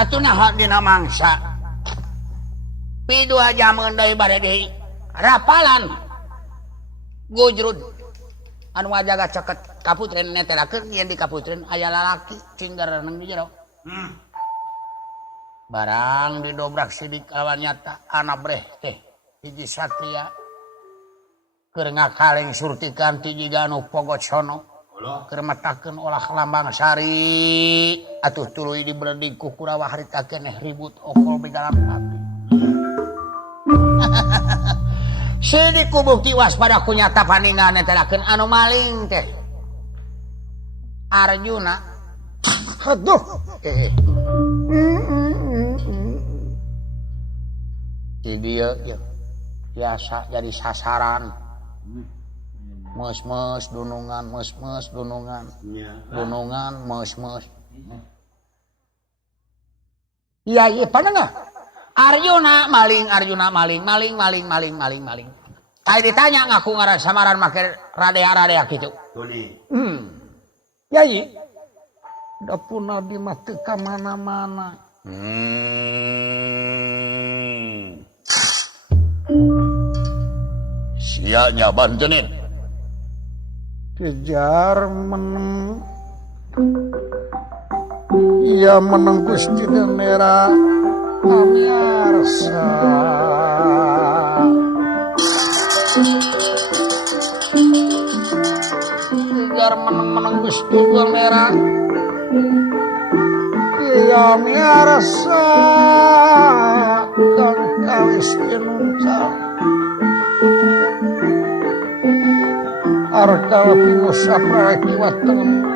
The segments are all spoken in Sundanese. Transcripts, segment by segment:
atuna hak dina mangsa pi 2 jam deui bade deui rapalan gujrud anu ngajaga ceket kaputren netelakeun yen di kaputren aya lalaki cinggar nang di jero barang didobrak sidik lawan nyata anak breh teh hiji satria keur ngakaleng surtikan ti jiga anu pogocono keur matakeun olah lambang sari atuh tuluy diberding ku Kurawa harita keneh ribut okol begalam api sidik kubukti waspada ku nyata paningan netelakeun anu maling teh Arjuna aduh dia biasa jadi sasaran mes-mes dunungan mes-mes dunungan dunungan mes-mes iya iya panengah Arjuna maling tadi ditanya ngaku ngaran samaran make radea gitu ya iya dapuna di mati ka mana-mana sianya bantenin kejar meneng ia meneng Gusti Denera amiarsa kejar meneng Gusti Denera ia amiarsa kang kawis pinuncal arkala pinusapra kiwateng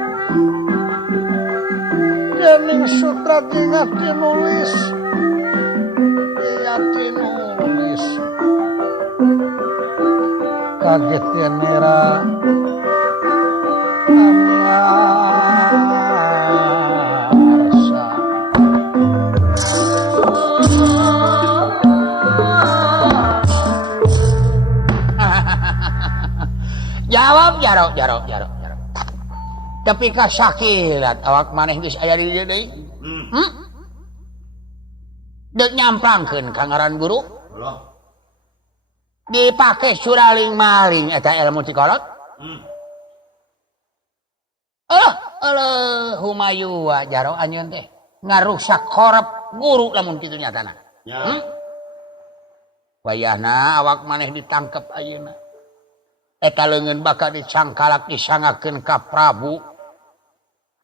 dening sutra ingat tinulis kaget ya nera amiarsa jawab jarok tapi kasakilat awak maneh geus aya di dieu deui deuk nyamprangkeun ka ngaran guru dipake suraling maling eta ilmu tikolot Humayua jaro anjeun teh ngarusak korep guru lamun kitu nyatana wayahna awak maneh ditangkep ayeuna eta leungeun bakal dicangkalak disangakeun ka Prabu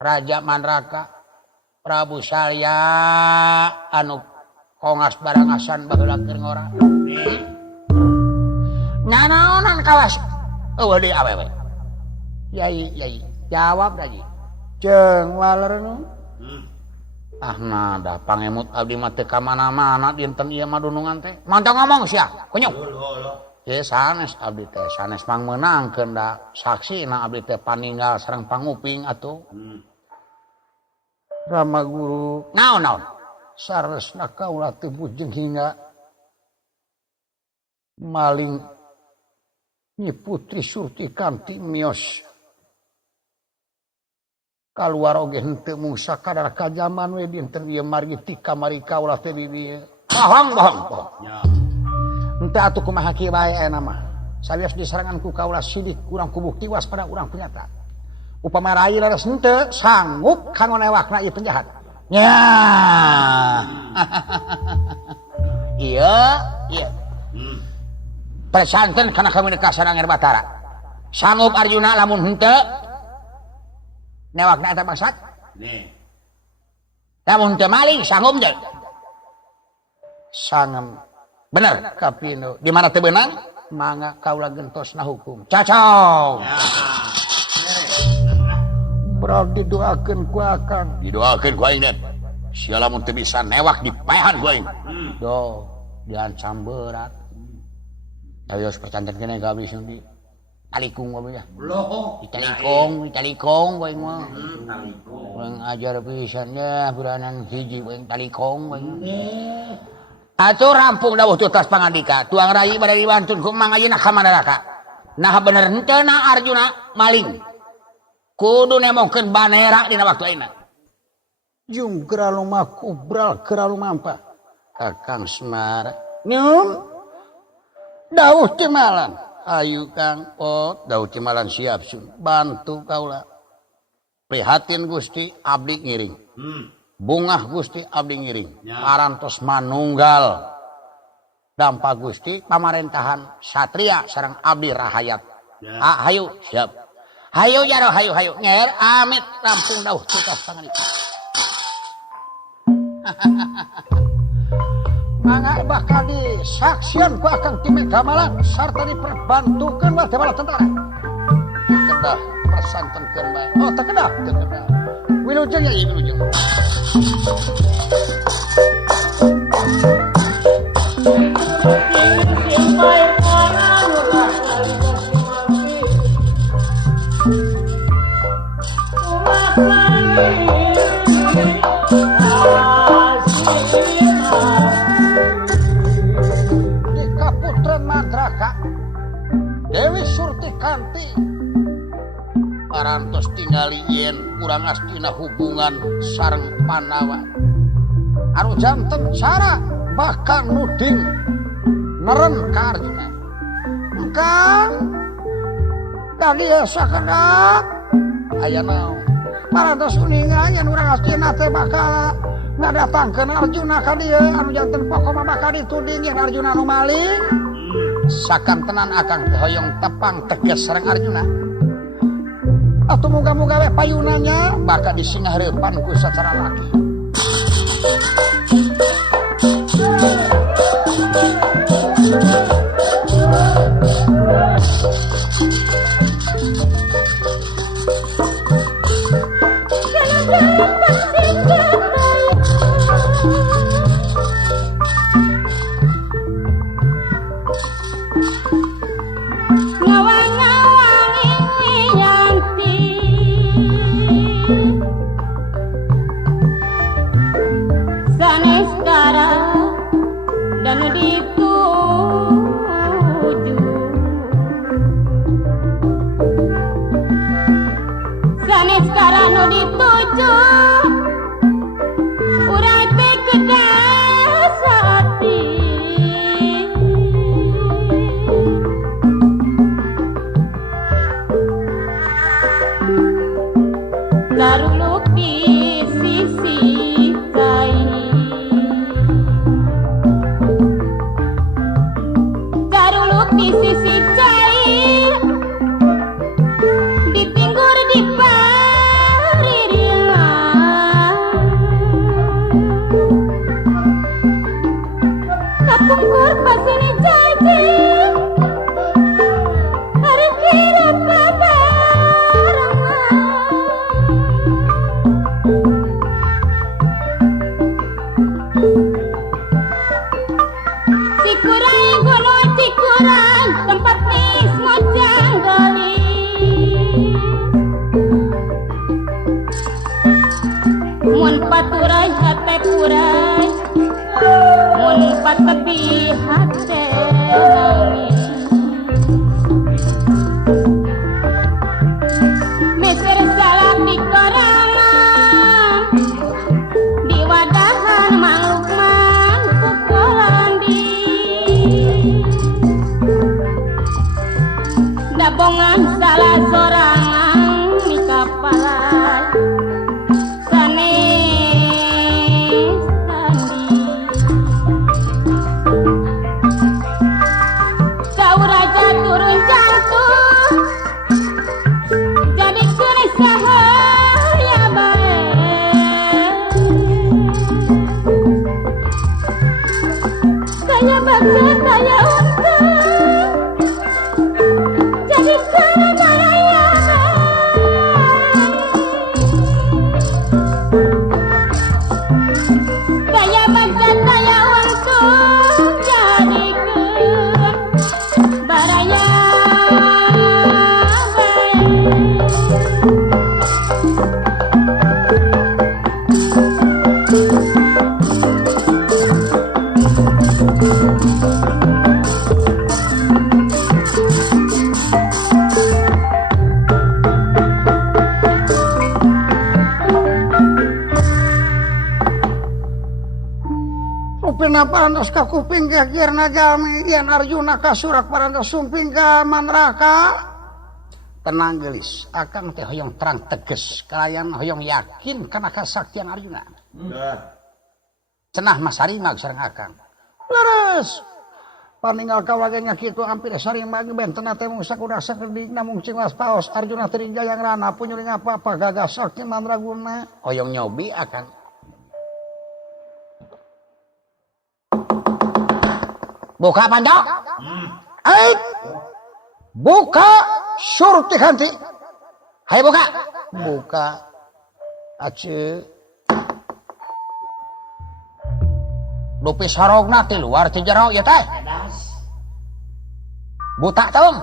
Raja Manraka Prabu Salya anu kongas barangasan baheula keur ngora nanaonan kawas eueuh deui awewe yai jawab daji ceung walernu nada pangemut abdi mah teu ka mana-mana dinten ieu mah dunungan teh mantong ngomong sia kunyuk ye sanes abdi teh sanes mangmeunangkeun da saksina abdi teh paninggal sareng panguping atuh Rama Guru naon saresna kaula teu bujeng hingga maling Nyi Putri Surtikanti mios kaluar oge henteu mungsa kadar kajaman we dinten ieu margi ti kamari kaula teh di dieu bohong henteu atuh kumaha kieu bae aya mah sawios disarangan ku kaula sidik urang kubukti waspada urang punyata upama rai leres henteu sanggup kanggo newakna ieu penjahat nya iya presanten kana kami kasarang Air Batara sanggup Arjuna lamun henteu newakna eta bangsat lamun teu maling sanggup teu sangem bener kapino di mana teu beunang mangga kaula gentosna hukum cacok berarti didoakeun ku akang didoakeun ku aing sia lamun teu bisa newak dipaehan ku aing do diancam berat ayo percanten kene ka abdi di talikung abdi ya talikung we mah urang ajar pisan ya beranan hiji we talikung we atuh rampung dawuh tutas pangandika tuang rai bade dibantun ku mang ayeuna ka Mandaraka nah bener henteu na Arjuna maling kudu nemongkeun banera dina waktu ayeuna Junggra lumaku bral kera lumampa. Kakang Semar. Nyum. Dauh Cimalan. Ayo Kang. Oh, dauh Cimalan siap sun. Bantu kaula. Prihatin Gusti abdi ngiring. Bungah Gusti abdi ngiring. Parantos manunggal. Dampa Gusti pamarentahan satria sareng abdi rahayat. Hayu siap. Hayu jaro hayu nger amit rampung dauh tutas tangan itu. Mangga bakal disaksian ku Akang Timek Gamalan sarta diperbantukeun wal bala tentara. Kedah persantenkeun bae. Oh teu kedah. Wilujeng ya wilujeng. Di Kaputren Madraka Dewi Surtikanti parantos tingali yen kurang astina hubungan sareng Panawa anu janten cara bakal nuding neren ka Arjuna. Engkang tadi sakedak aya naon parantos uningan yen urang astina teh bakal ngadatangkeun Arjuna ka dieu anu janten pokona bakal dituding yen Arjuna anu maling. Sakantenan Akang teh hoyong tepang tegas sareng Arjuna. Atuh muga-muga we payunanya bakal disingahreupan ku sacara laki. Arjuna parantos ka kuping gegirna jalmi yen Arjuna kasurak parantos sumping ka mandraka. Tenang gelis, akang teh hoyong terang teges, kalian hoyong yakin kana kasaktian Arjuna. Cenah Mas Harimag sareng akang. Leres. Paninggal kawaganya kitu hampir sarimag benten teh mung sakuda sakedik namung cingas paos Arjuna teu jayang rana punyuring apa-apa gagas sakti mandraguna. Hoyong nyobi akang. Buka panjang. Buka surti kanti. Hai buka. Buka. Ace. Dupi sarogna ti luar ti jero ieu teh. Buta teung.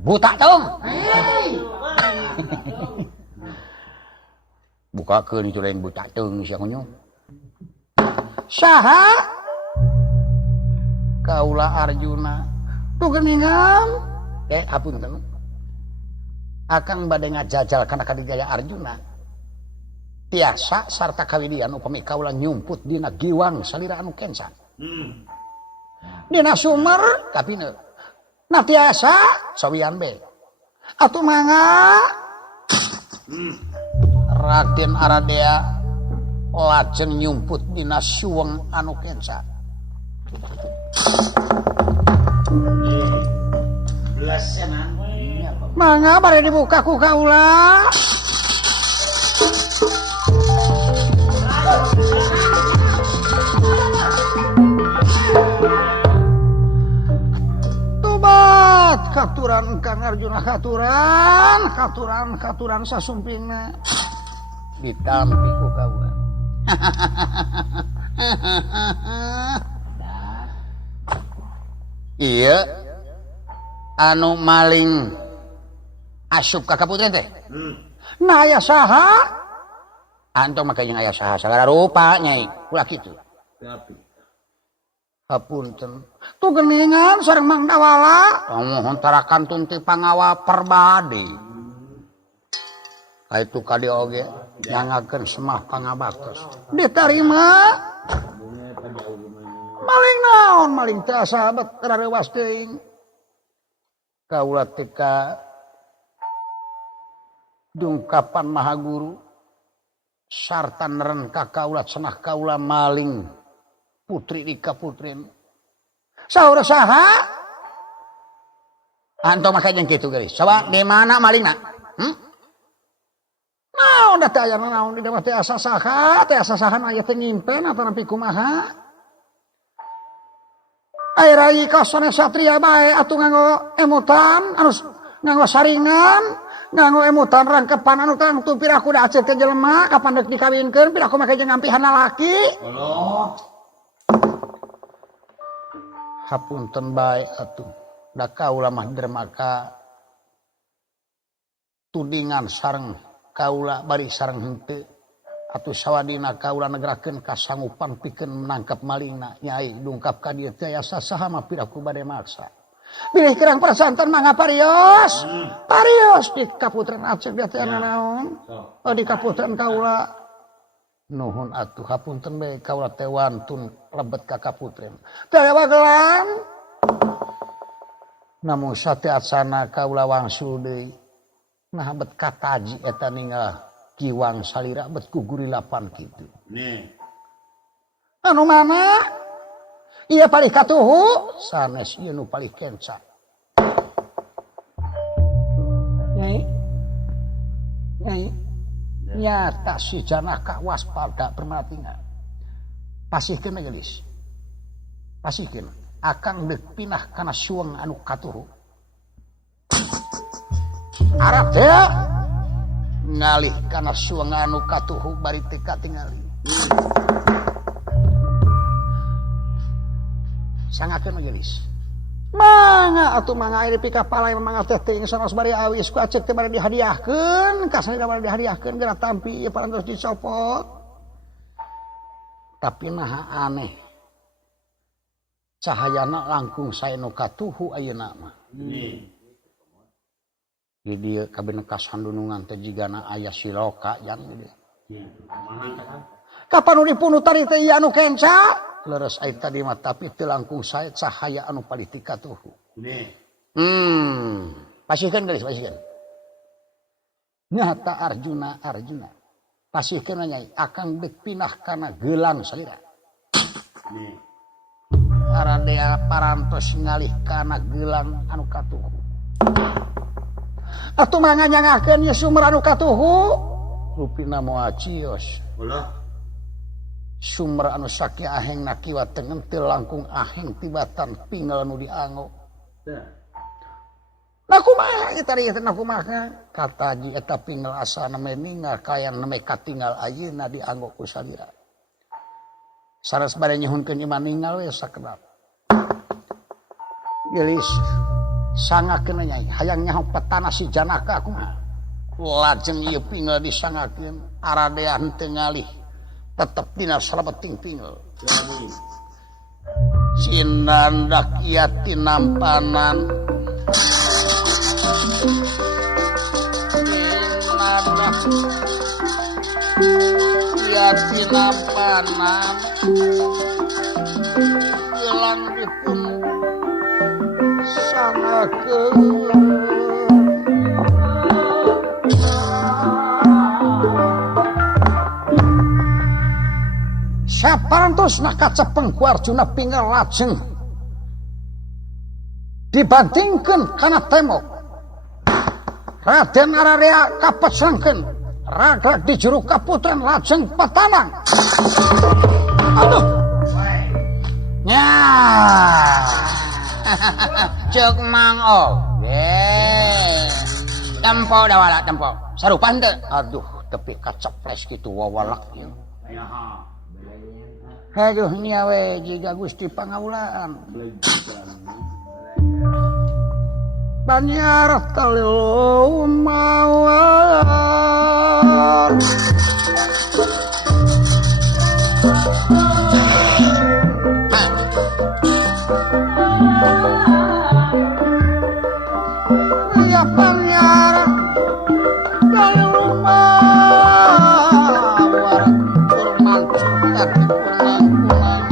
Buta teung. Bukakeun itu lain buta teung sia kunyu. Saha? Kaula Arjuna. Tu geuningan. Hapunten. Akang bade ngajajal kana kadigaya Arjuna. Tiasa sarta kawidian upami kaula nyumput dina giwang salira anu kencan. Dina sumber kapine. Nah tiasa sawian be. Atuh mangga. Raden Aradea lajeng nyumput dina suweng anu kencan. Mangga bare dibuka ku kaula. Tubat katuran Kang Arjuna katuran sasumpingna ditampi ku kaula. Iya anu maling asup ka kaputren teh. Nah aya saha? Antum makanya aya saha sagala rupa nyai ulah kitu. Hapunten. Tu geuningan sareng Mang Dawala mohon tarakan ti pangawa perbade. Kaitu kadi oge nyangakeun semah pangabatos. Ditarima. Maling naon maling teh sahabat rareuwas teuing. Kaula tika dungkapan Maha Guru sarta neren ka kaula cenah kaula maling putri di kaputrin. Saur saha? Anto makanya kitu geus. Sawa di mana malingna? Naon da teh aya naon di teh asa saha? Teh asa saha aya teh nyimpen atawa nepi kumaha? Ai rai kasana satria bae atuh nganggo emutan anu nganggo saringan nganggo emutan rangkepan anu kang tumpir aku da acet ke jelema kapan deuk dikawinkeun pira aku make jeung ngampihan lalaki. Allah. Hapunten bae atuh da kaula mah dermaka tudingan sareng kaula bari sareng henteu atuh sawadina kaula negerakeun kasanggupan pikeun menangkap malingna nyai dungkap ka dieu teh asa saha mah piraku bade maksa bilih kerang prasantan mangga parios parios di kaputren Aceh dia teh naon di kaputren kaula nuhun atuh hapunten bae kaula teh wantun lebet ka kaputren teu wagelan namun sate atsana kaula wangsul deui nah bet kataji eta ninggal kiwang salira bet ku gurilapan kitu. Nih. Anu mana? Ieu palih katuhu sanes ieu nu palih kenca. Nyai. Nyata si Janaka waspada permatingan. Pasihkeun geus. Pasihkeun. Akang deuk pinah kana suweng anu katuhu. Arab teh ngalih kana suweng anu katuhu bari teu katingali. Sangakeun geus. Mangga atuh mangga aya di kapal mangga teh teuing sanes bari awis ku acek teh bari dihadiahkeun, kasana bari dihadiahkeun geura tampi ieu parantos dicopot. Tapi naha aneh. Cahayana langkung sae nu katuhu ayeuna mah. Di dieu kabeh nekas handunungan teh jigana aya siloka yang di dieu. kapan dipunuh tadi teh anu kenca leres aya tadi mah tapi teu langkung sae cahaya anu palitika tuh pasihkeun geus pasihkeun nyata Arjuna pasihkeun nyai akang dek pinah kana geulang salira Aradea parantos ngalih kana geulang anu katuhu atuh mangga nyangakeun ye sumber anu katuhu rupina moal cios sumber anu sakieu ahengna kiwa tengen teu langkung aheng tibatan pingel nu diango nah kumaha eta teh nah kumaha kata ji eta pingel asana me ningal kayan neme katinggal ayeuna dianggo ku salira sanes bade nyuhunkeun iman ningal we sakedap gelis sangakeun nyai hayang nyaho petana si Janaka kumaha lajeng ieu pingel disangakeun Aradea henteu ngalih tetep dina salebeting pingel sinandak ieu tinampanan sinandak ieu tinampanan gelang dipun sangakeun saparantos nakacepeng ku Arjuna pingel lajeng dibandingkeun kana tembok Raden Aradea kapecengkeun ragrak di jero kaputren lajeng patanang aduh nya ceuk mang tempo dawala tempo sarupan teu aduh tepi kaceples kitu wawalak ieu aduh nya we jiga Gusti pangaulaan Banyar telu mawar ya banyar telu mawar kurman curtak kunang-kunang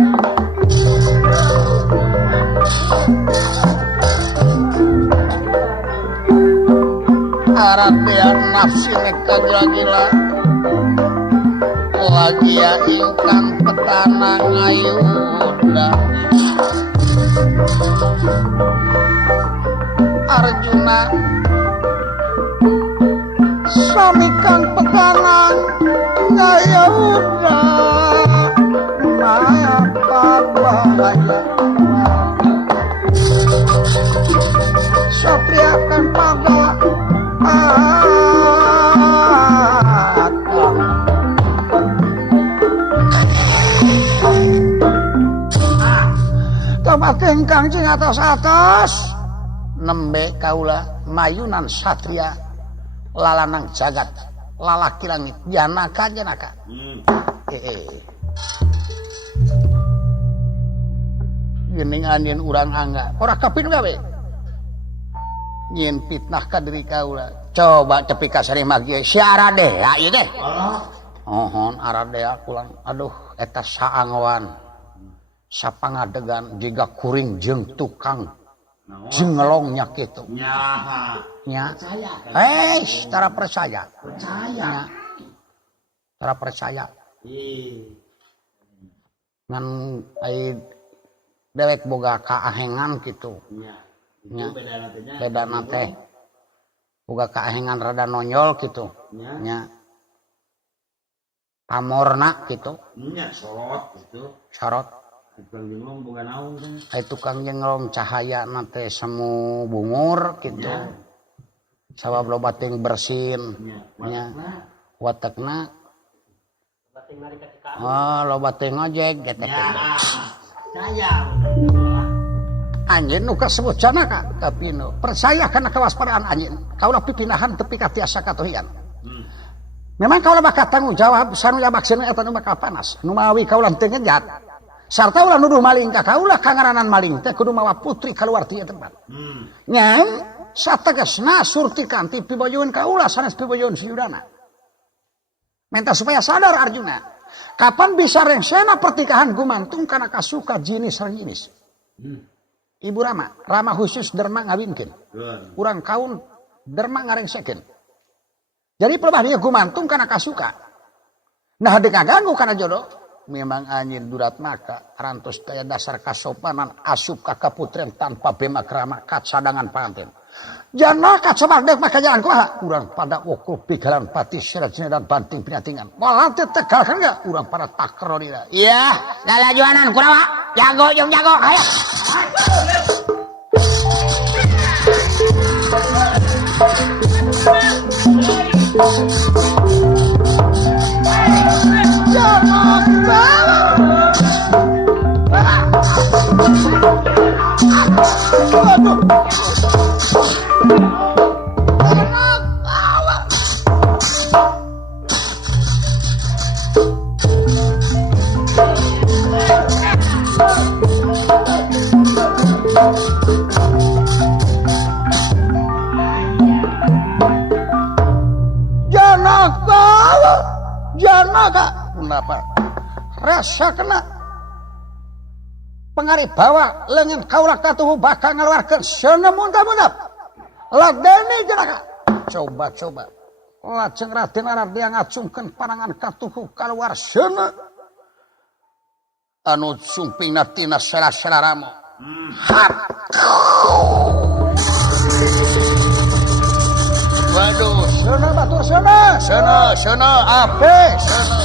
Aradea nafsine kagila-gila lagia ingkang petana ngayuda Arjuna sami kang petana ngayuda maya pabaya satria kan pada Tomating Kangjeng atos-atos nembe kaula mayunan satria lalanang jagat lalaki langit Janaka geuning anjeun urang angga ora kapin gawe nyin fitnah ka diri kaula coba tepi ka sari magi si Aradea ieu teh ohon Aradea kulang aduh eta saangwan sapangadegan jiga kuring jeung tukang jengelongnya kitu nya tara percaya tara percaya ngan ai dewek boga kaahengan kitu nya bedana teh boga kaahengan rada nonyol kitu nya pamorna kitu nya sorot kitu sorot tukang jenglong boga naon teh tukang jenglong cahaya nate semu bungur kitu sabab loba teuing bersin nya watekna loba teuing ngojek getek anjeun nu kasebut Janaka tapi nu percaya kana kawaspadaan anjeun kaula pipinahan tepi ka tiasa katuhian memang kaula bakal tanggung jawab sanu yabakseuneun eta nu bakal panas nu mawi kaula teu ngejat sarta ulah nuduh maling ka kaula kangaranan maling teh kudu mawa putri kaluar ti tempat nya sategasna surtikan ti pibojoeun kaula sanes pibojoeun si Yudana menta supaya sadar Arjuna Kapan bisa rengsena pertikahan gumantung karena kasuka jinis sareng jinis. Ibu Rama khusus derma ngawinkeun. Urang kaun derma ngarengsekeun. Jadi pelebah dia gumantung karena kasuka. Nah hade ngaganggu karena jodoh. Memang anjir durat maka rantos daya dasar kasopanan asup ka kaputren tanpa bema kerama kacadangan panten. Jana kacamardek maka jalan kuaha. Urang pada wokul pigalan pati syarat dan banting pinyatingan. Walau tetegal kan gak? Urang pada takronira. Iya, lalajuanan Kurawa. Jago, jom jago. Ayo. Kenapa? Rasa kena pengarip bawa lengan kaulah katuhu bakal ngeluarkan senemundap-mundap ladeni jenaka coba lajeng Raden Ardia ngacungkan panangan katuhu keluar sene anu sumpingna tina sela-selaramo waduh sene batu sene ape sene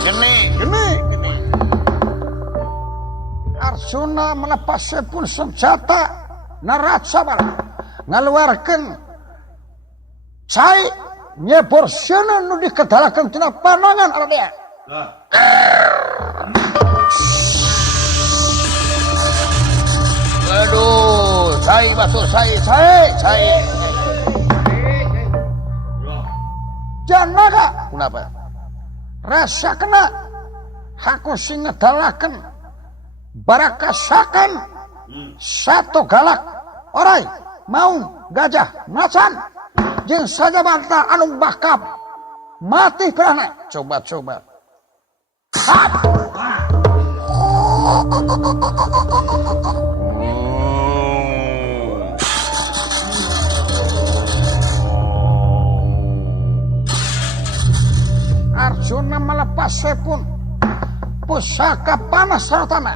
gini Arjuna melepas sepul senjata naraca ngaluarkan cai nyebor sena nu dikedalakan tina panangan Ardia Waduh, cai batu cai janaka kenapa? Rasa kena aku sing ngedalaken barakasakan satu galak orai mau gajah macan jeung saja banta anu bakap mati perana coba Arjuna melepas sepun pusaka panas sartana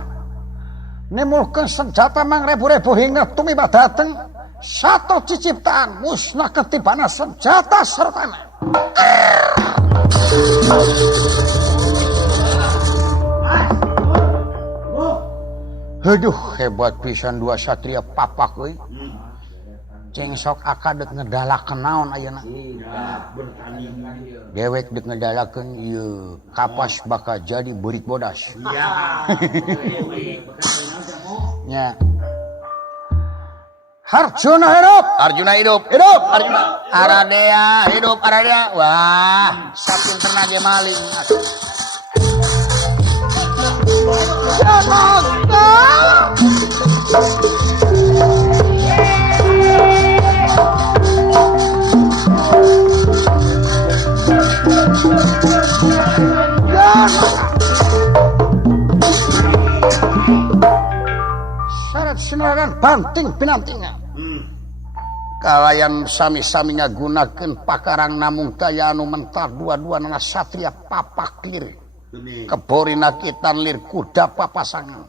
nimulkeun senjata mangrebu-rebu hingga tumiba dateng satu ciciptaan musnah ketibana senjata sartana aduh hebat pisan dua satria papak euy ceng sok akadek ngedalakeun naon ayeuna dewek dek ngedalakeun ieu kapas bakal jadi beurit bodas nya Arjuna hidup Aradea hidup wah sapinterna ge maling syarat sinaran banting pinantingan kalayan sami-sami ngagunakeun pakarang namung daya anu mentar dua-duana satria papak lir keborina kitan lir kuda papasangan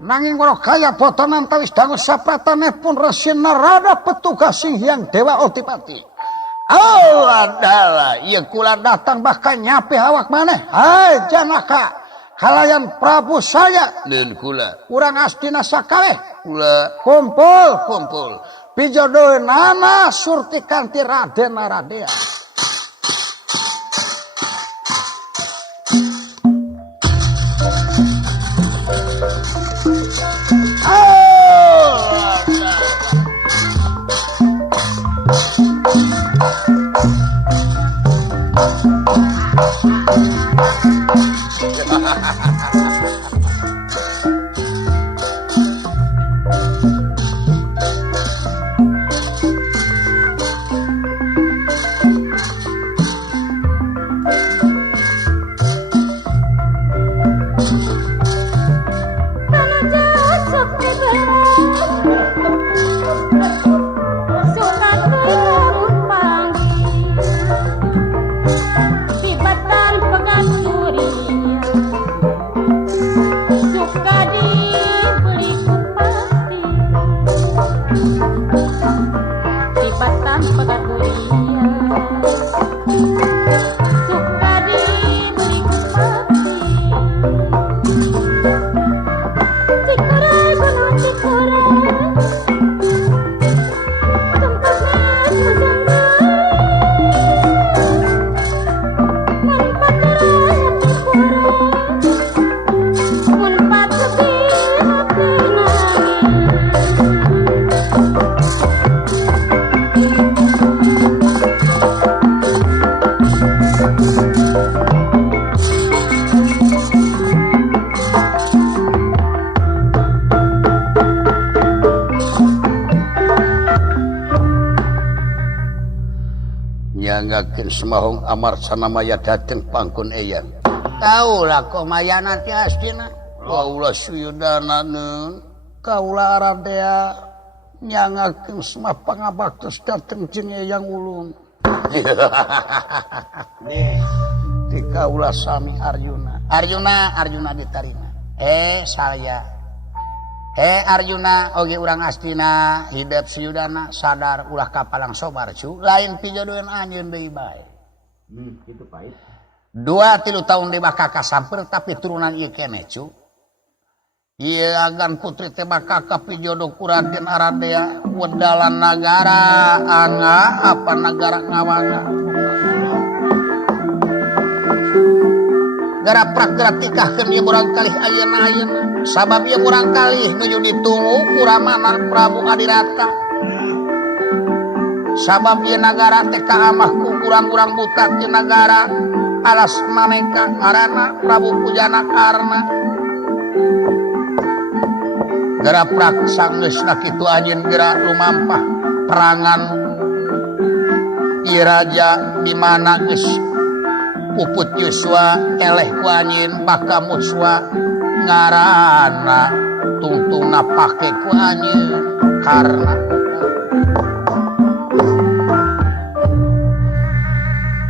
nanging ora kaya botonan tawis dangu sapratane pun Resi Narada petugas sing hyang dewa Otipati adalah ieu kula datang bahkan nyape awak maneh hai janaka kalayan Prabu saya dan kula urang astina sakaweh kula kumpul pijodoeunana surti kanti Raden Aradea nyakin semahong amarsana maya dateng pangkun eyang. Kaulah komayana ti astina. Kaulah suyudana nun. Kaulah aradea nyangakeun semah pangabaktos dateng jeung eyang ulun. Di kaulah sami Arjuna. Arjuna ditarima. Saya. Arjuna oge urang astina hidup suyudana sadar ulah kapalang sobar cu lain pijodohan anjeun deui bae. Itu pahit. 2-3 tahun di bakaka samper tapi turunan ieu keneh cu. Ieu agan putri teh bakaka pijodo ku Raden Aradea wedalan nagara anga apa nagara ngawanga. Gara prakira tikahkeun ieu urang kalih ayeuna sabab ieu urang kalih nuju ditunggu ku Ramana Prabu Adirata. Sabab ieu nagara teh kaamah ku urang-urang buta ti nagara alas maneka ngaranna Prabu Pujana Karna. Gara prak sanggeusna kitu anjeun geura lumampah perangan ieu raja di mana geus puput Yuswa eleh ku anjeun baka muswa ngaranna tungtungna pake ku anjeun Karna.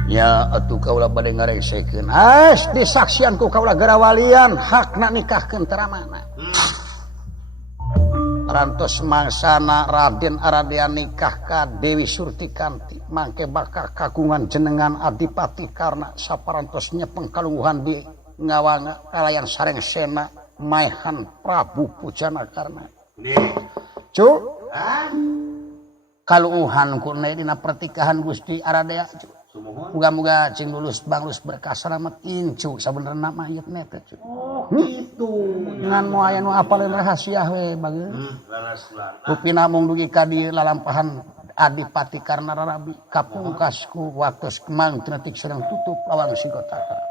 Ya atuh kaulah bade ngarengsehkeun. Disaksian ku kaulah gerawalian hakna nikahkeun teu Ramana. Rantos mangsana Raden Aradea nikah ka Dewi Surtikanti mangke bakal kagungan jenengan Adipati Karna saparantos nyepeng kalungguhan di ngawanga kalayan sareng sena maehan Prabu Pujana Karna. Cuk kalungguhan ku dina pertikahan Gusti Aradea cuk. Muga-muga cing lulus banglus berkas selamat incu sabenerna mayit nete cu. Gitu. Ngan moal aya nu apaleun rahasia we bageus. Rupi namung dugi ka dieu lalampahan Adipati Karna Rarabi kapungkasku waktos kemang teu netik sareng tutup lawang sigotaka.